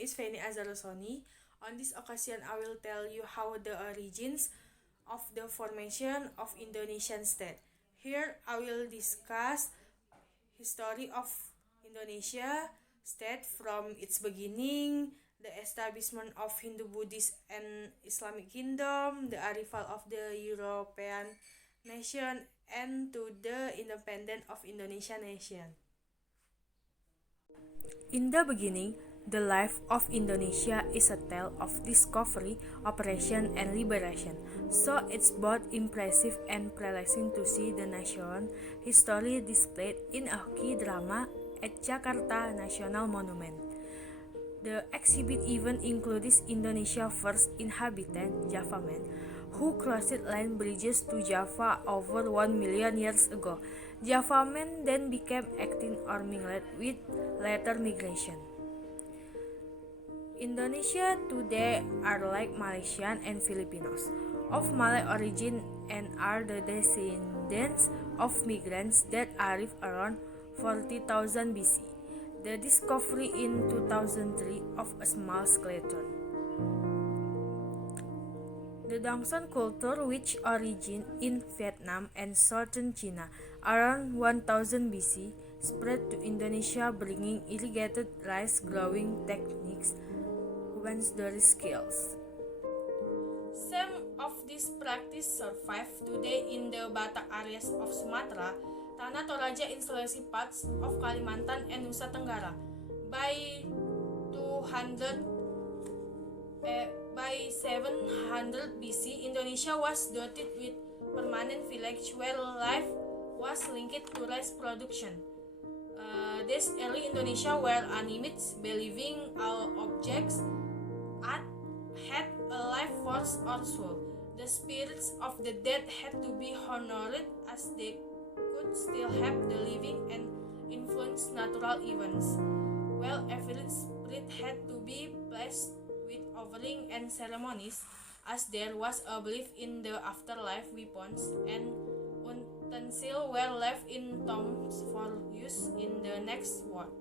is Feni Azarosoni. On this occasion, I will tell you how the origins of the formation of Indonesian state. Here, I will discuss history of Indonesia state from its beginning, the establishment of Hindu, Buddhist, and Islamic kingdom, the arrival of the European nation, and to the independence of Indonesia nation. In the beginning, the life of Indonesia is a tale of discovery, operation, and liberation. So it's both impressive and pleasing to see the nation history displayed in a key drama at Jakarta National Monument. The exhibit even includes Indonesia's first inhabitant, Java man, who crossed land bridges to Java over 1 million years ago. Java men then became extinct or mingled with later migration. Indonesia today are like Malaysian and Filipinos, of Malay origin and are the descendants of migrants that arrived around 40,000 BC. The discovery in 2003 of a small skeleton. The Dongson culture, which originated in Vietnam and southern China around 1000 BC, spread to Indonesia, bringing irrigated rice growing techniques, husbandry skills. Some of this practice survive today in the Batak areas of Sumatra, Tanah Toraja in Sulawesi, parts of Kalimantan and Nusa Tenggara. By 700 BC, Indonesia was dotted with permanent village where life was linked to rice production. This early Indonesia were animated, believing all objects had a life force or soul. The spirits of the dead had to be honored as they could still help the living and influence natural events, while every spirit had to be blessed with offering and ceremonies, as there was a belief in the afterlife. Weapons and utensils were left in tombs for use in the next world.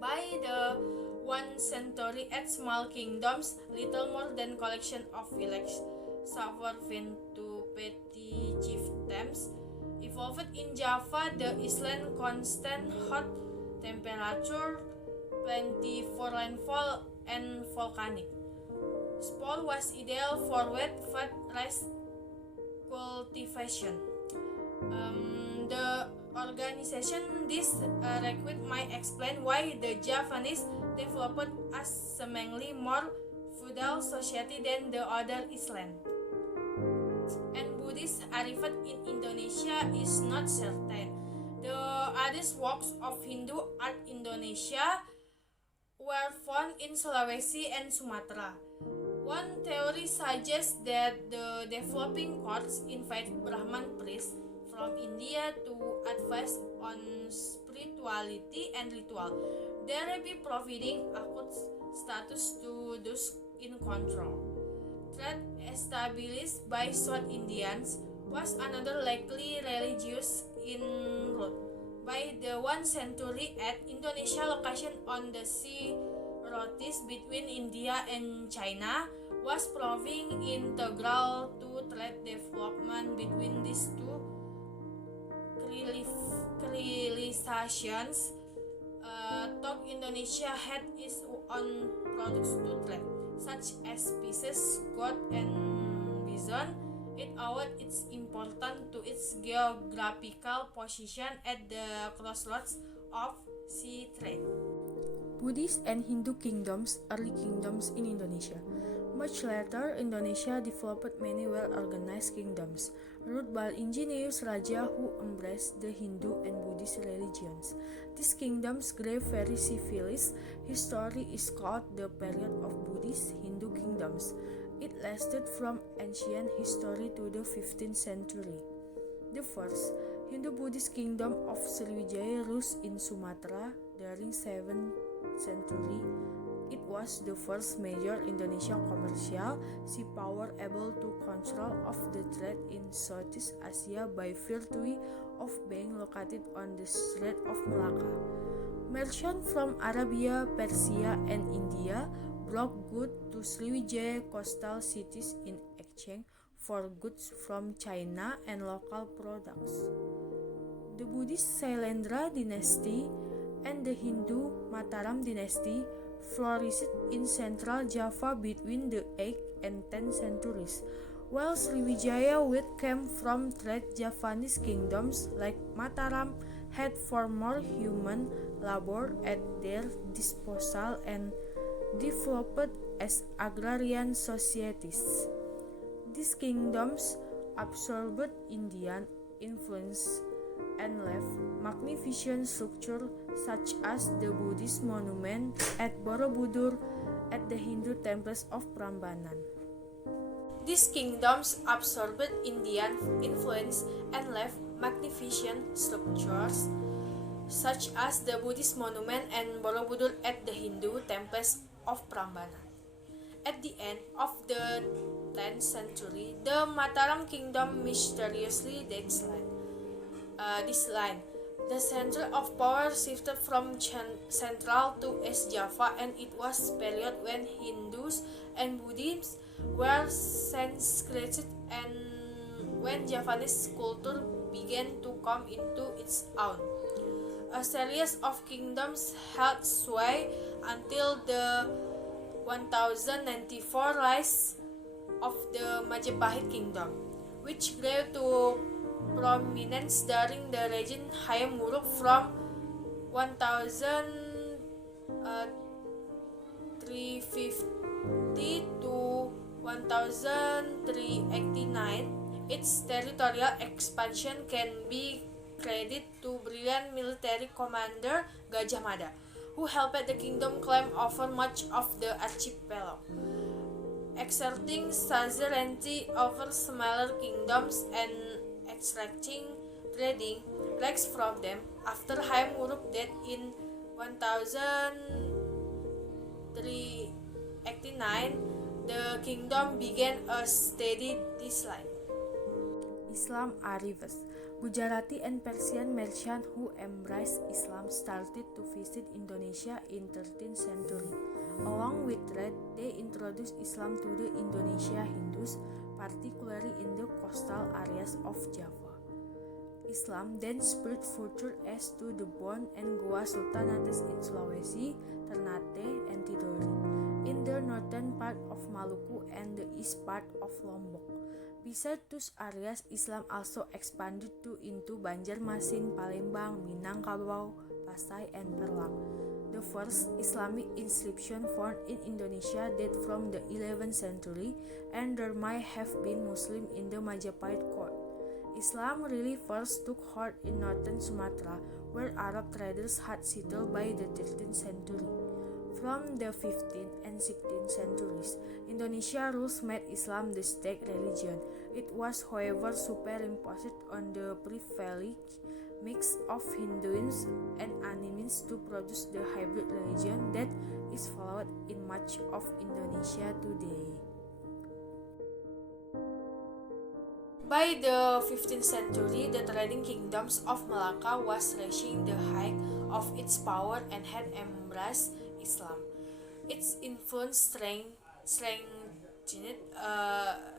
By the 1st century, at small kingdoms, little more than collection of villages, sovereign to petty chieftains, evolved in Java. The island constant hot temperature, plentiful rainfall, and volcanic spore was ideal for wet fat rice cultivation. The organization this requirement might explain why the Javanese developed a seemingly more feudal society than the other islands. And Buddhist arrived in Indonesia is not certain. The oldest works of Hindu art Indonesia were found in Sulawesi and Sumatra. One theory suggests that the developing courts invite Brahman priests from India to advise on spirituality and ritual, thereby providing occult status to those in control. Trade established by South Indians was another likely religious inroad. By the 1st century, at Indonesia location on the sea routes between India and China was proving integral to trade development between these two civilizations. Though Indonesia had its own products to trade, such as spices, goat, and bison, it owed its importance to its geographical position at the crossroads of sea trade. Buddhist and Hindu kingdoms, early kingdoms in Indonesia. Much later, Indonesia developed many well-organized kingdoms, ruled by ingenious raja who embraced the Hindu and Buddhist religions. These kingdoms grew very civilized. History is called the period of Buddhist Hindu kingdoms. It lasted from ancient history to the 15th century. The first Hindu-Buddhist kingdom of Sriwijaya rose in Sumatra during 7th century. It was the first major Indonesian commercial sea power able to control of the trade in Southeast Asia by virtue of being located on the Strait of Malacca. Merchants from Arabia, Persia, and India brought goods to Sriwijaya coastal cities in exchange for goods from China and local products. The Buddhist Sailendra dynasty and the Hindu Mataram dynasty flourished in central Java between the 8th and 10th centuries, while Sriwijaya wheat came from trade. Javanese kingdoms like Mataram had far more human labor at their disposal and developed as agrarian societies. These kingdoms absorbed Indian influence and left magnificent structures such as the Buddhist monument at Borobudur at the Hindu temples of Prambanan. These kingdoms absorbed Indian influence and left magnificent structures such as the Buddhist monument and Borobudur at the Hindu temples of Prambanan. At the end of the 10th century, the Mataram kingdom mysteriously declined. The center of power shifted from Central to East Java, and it was period when Hindus and Buddhists were consecrated and when Javanese culture began to come into its own. A series of kingdoms held sway until the 1094 rise of the Majapahit kingdom, which grew to prominence during the regime Hayam Wuruk from 1350 to 1389. Its territorial expansion can be credited to brilliant military commander Gajah Mada, who helped the kingdom claim over much of the archipelago, exerting suzerainty over smaller kingdoms and extracting trading rights from them. After Hayam Wuruk died in 1389, the kingdom began a steady decline. Islam arrives. Gujarati and Persian merchants who embraced Islam started to visit Indonesia in 13th century. Along with trade, they introduced Islam to the Indonesia Hindus, particularly in the coastal areas of Java. Islam then spread further east to the Bon and Goa Sultanates in Sulawesi, Ternate, and Tidore, in the northern part of Maluku and the east part of Lombok. Besides those areas, Islam also expanded into Banjarmasin, Palembang, Minangkabau, Pasai, and Perlang. The first Islamic inscription found in Indonesia date from the 11th century, and there might have been Muslim in the Majapahit court. Islam really first took hold in northern Sumatra, where Arab traders had settled by the 13th century. From the 15th and 16th centuries, Indonesia rules made Islam the state religion. It was, however, superimposed on the privileged mix of Hinduism and animism to produce the hybrid religion that is followed in much of Indonesia today. By the 15th century, the trading kingdoms of Malacca was reaching the height of its power and had embraced Islam. Its influence strengthened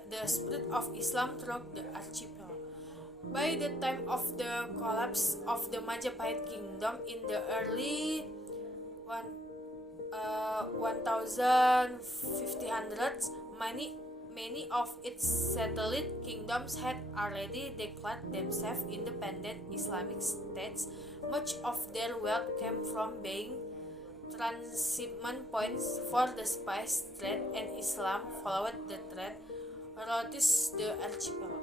the spread of Islam throughout the archipelago. By the time of the collapse of the Majapahit kingdom in the early 1500s, many of its satellite kingdoms had already declared themselves independent Islamic states. Much of their wealth came from being transshipment points for the spice trade, and Islam followed the trade routes the archipelago.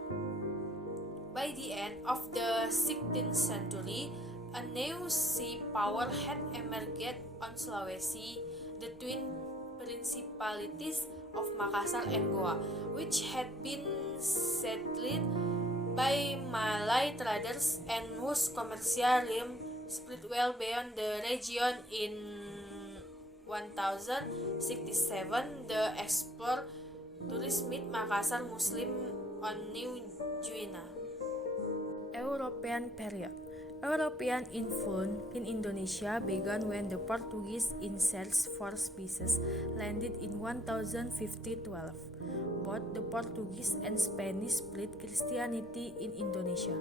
By the end of the 16th century, a new sea power had emerged on Sulawesi, the twin principalities of Makassar and Goa, which had been settled by Malay traders and whose commercial realm spread well beyond the region. In 1067, the explorer tourists meet Makassar Muslim on New Guinea. European period. European influence in Indonesia began when the Portuguese in search for spices landed in 1012. Both the Portuguese and Spanish spread Christianity in Indonesia.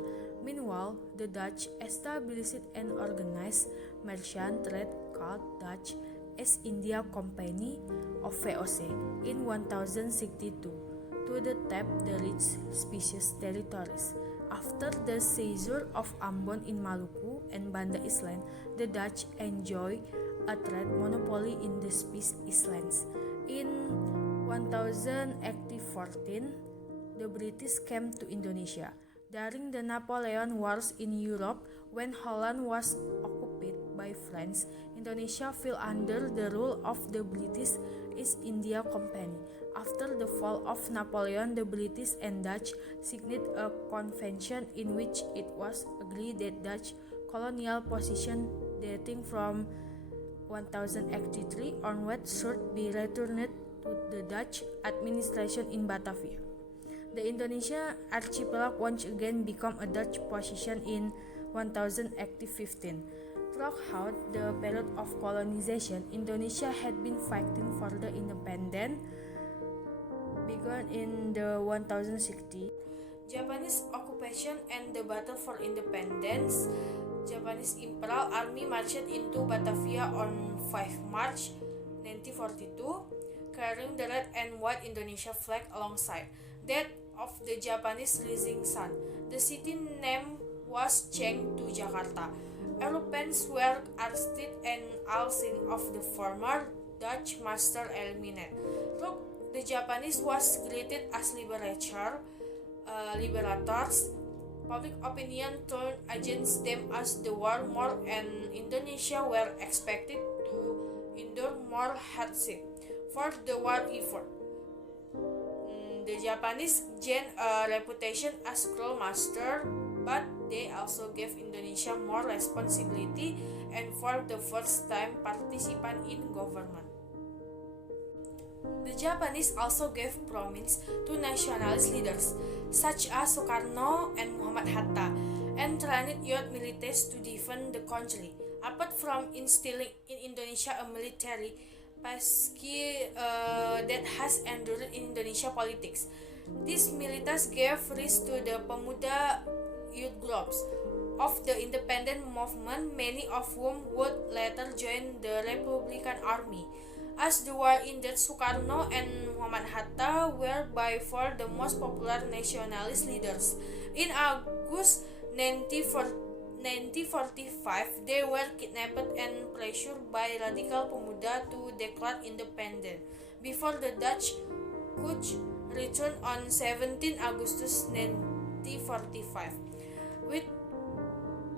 Meanwhile, the Dutch established an organized merchant trade called Dutch East India Company of VOC in 1062 to tap the rich species territories. After the seizure of Ambon in Maluku and Banda Island, the Dutch enjoyed a trade monopoly in the Spice Islands. In 1814, the British came to Indonesia. During the Napoleon Wars in Europe, when Holland was occupied by France, Indonesia fell under the rule of the British East India Company. After the fall of Napoleon, the British and Dutch signed a convention in which it was agreed that Dutch colonial position dating from 1083 onward should be returned to the Dutch administration in Batavia. The Indonesia archipelago once again became a Dutch possession in 1815. Throughout the period of colonization, Indonesia had been fighting for the independence. Began in the 1060 Japanese occupation and the battle for independence. Japanese Imperial Army marched into Batavia on 5 March 1942, carrying the red and white Indonesia flag alongside that of the Japanese rising sun. The city name was changed to Jakarta. Europeans were arrested and all signs of the former Dutch master eliminated. The Japanese was greeted as liberators. Public opinion turned against them as the war more and Indonesia were expected to endure more hardship for the war effort. The Japanese gained a reputation as cruel master, but they also gave Indonesia more responsibility and for the first time participant in government. The Japanese also gave prominence to nationalist leaders such as Sukarno and Muhammad Hatta and trained youth militaries to defend the country. Apart from instilling in Indonesia a military pasci that has endured in Indonesia politics, these militias gave rise to the Pemuda youth groups of the independent movement, many of whom would later join the Republican Army. As the war ended, Sukarno and Muhammad Hatta were by far the most popular nationalist leaders. In August 1945, they were kidnapped and pressured by radical Pemuda to declare independence before the Dutch could return on 17 August 1945. With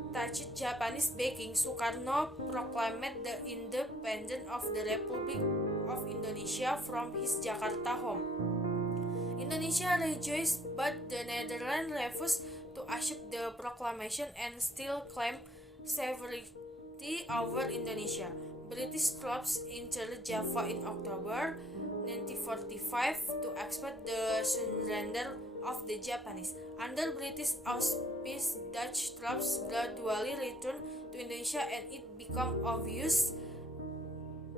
touched Japanese backing, Sukarno proclaimed the independence of the Republic of Indonesia from his Jakarta home. Indonesia rejoiced, but the Netherlands refused to accept the proclamation and still claimed sovereignty over Indonesia. British troops entered Java in October 1945 to expect the surrender of the Japanese. Under British auspices, Dutch troops gradually returned to Indonesia and it became obvious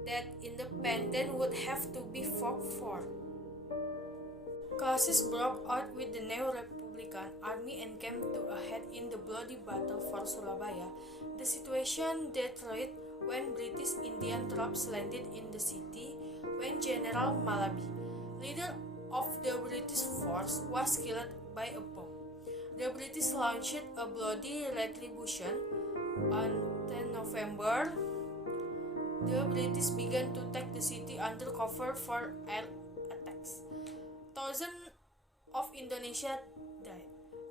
that independence would have to be fought for. Clashes broke out with the new Republican Army and came to a head in the bloody battle for Surabaya. The situation deteriorated when British Indian troops landed in the city when General Malaby, leader of the British force, was killed by a bomb. The British launched a bloody retribution. On 10 November, the British began to take the city under cover for air attacks. Thousands of Indonesians died.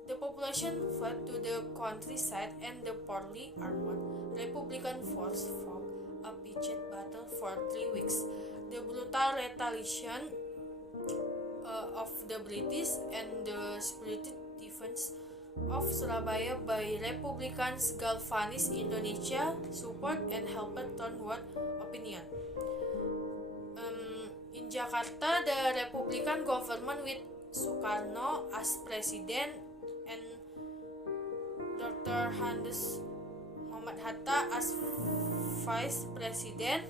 The population fled to the countryside and the poorly armored Republican force fought a pitched battle for 3 weeks. The brutal retaliation of the British and the spirited defense of Surabaya by Republicans galvanized Indonesia support and helped turnward opinion. In Jakarta, the Republican government with Sukarno as president and Dr. Handes Muhammad Hatta as vice president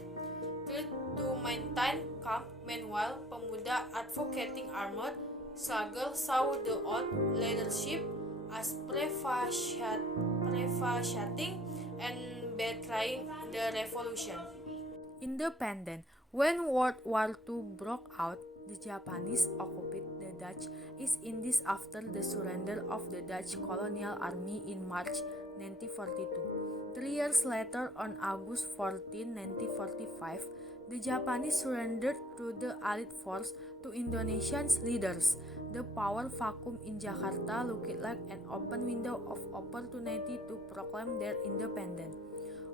tried to maintain calm. Meanwhile, pemuda advocating armed struggle saw the old leadership as prevaricating and betraying the revolution. Independent. When World War II broke out, the Japanese occupied the Dutch East Indies after the surrender of the Dutch colonial army in March 1942. 3 years later, on August 14, 1945, the Japanese surrendered to the Allied force to Indonesian leaders. The power vacuum in Jakarta looked like an open window of opportunity to proclaim their independence.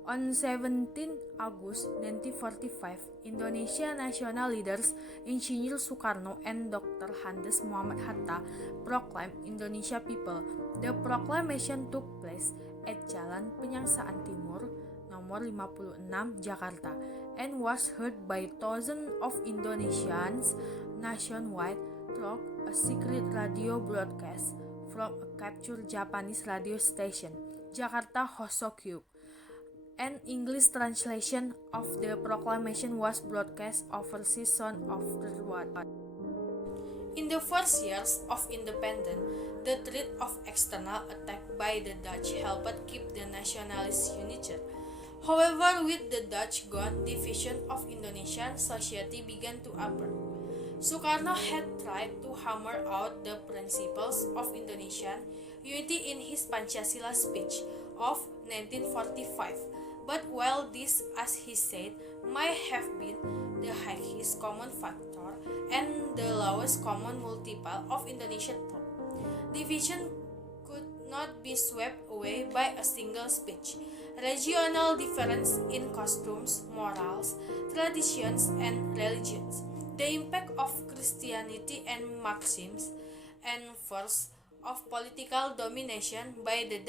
On 17 August 1945, Indonesia national leaders Insinyur Soekarno and Dr. Handes Muhammad Hatta proclaimed Indonesia People. The proclamation took place at Jalan Penyangsaan Timur, nomor 56, Jakarta, and was heard by thousands of Indonesians nationwide through a secret radio broadcast from a captured Japanese radio station, Jakarta Hosokyuk. An English translation of the proclamation was broadcast overseas soon afterward. In the first years of independence, the threat of external attack by the Dutch helped keep the nationalists united. However, with the Dutch gone, division of Indonesian society began to appear. Soekarno had tried to hammer out the principles of Indonesian unity in his Pancasila speech of 1945. But while this, as he said, might have been the highest common factor and the lowest common multiple of Indonesian thought, division could not be swept away by a single speech. Regional difference in costumes, morals, traditions, and religions, the impact of Christianity and Maxims, and force of political domination by the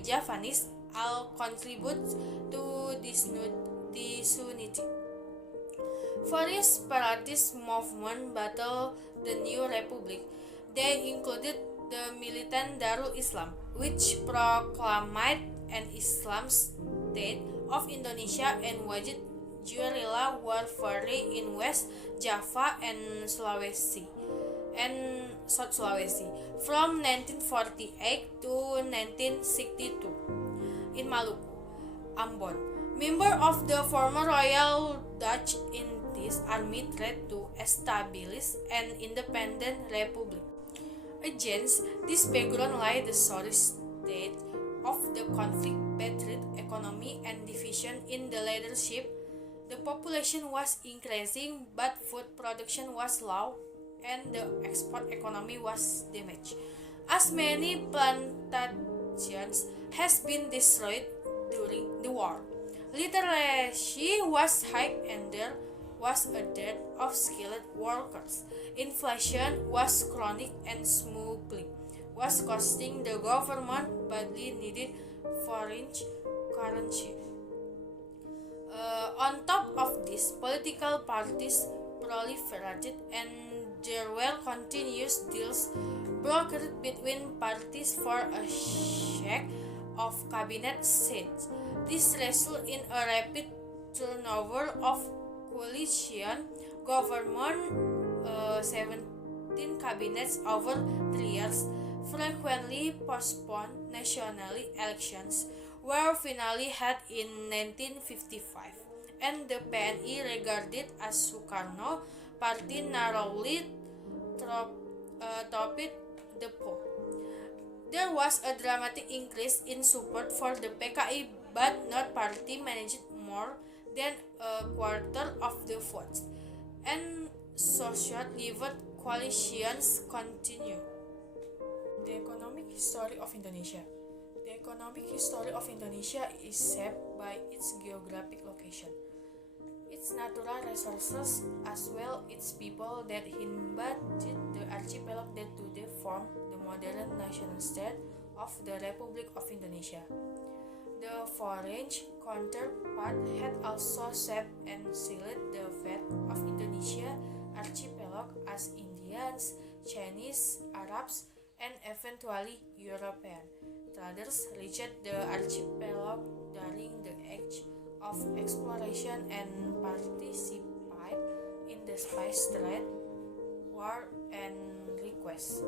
Javanese all contribute to this disunity. Various separatist movements battled the new republic. They included the militant Darul Islam, which proclaimed an Islam state of Indonesia and waged guerrilla warfare in West Java and South Sulawesi from 1948 to 1962. In Maluku, Ambon, member of the former Royal Dutch Indies Army tried to establish an independent republic. Against this background lay the sorry state of the conflict, battered economy, and division in the leadership. The population was increasing, but food production was low, and the export economy was damaged, as many plantations has been destroyed during the war. Literacy was high and there was a dearth of skilled workers. Inflation was chronic and smuggling was costing the government badly needed foreign currency. On top of this, political parties proliferated and there were continuous deals brokered between parties for a share of cabinet seats. This resulted in a rapid turnover of coalition government, 17 cabinets over 3 years. Frequently postponed national elections were finally held in 1955, and the PNI, regarded as Soekarno party, narrowly topped the poll. There was a dramatic increase in support for the PKI, but not party managed more than a quarter of the votes, and so short-lived coalitions continued. The economic history of Indonesia. The economic history of Indonesia is shaped by its geographic location, its natural resources, as well its people that inhabited the archipelago that today form the modern national state of the Republic of Indonesia. The foreign counterpart had also shaped and sealed the fate of Indonesia archipelago as Indians, Chinese, Arabs, and eventually European traders reached the archipelago during the age of exploration and participated in the spice trade, war, and request.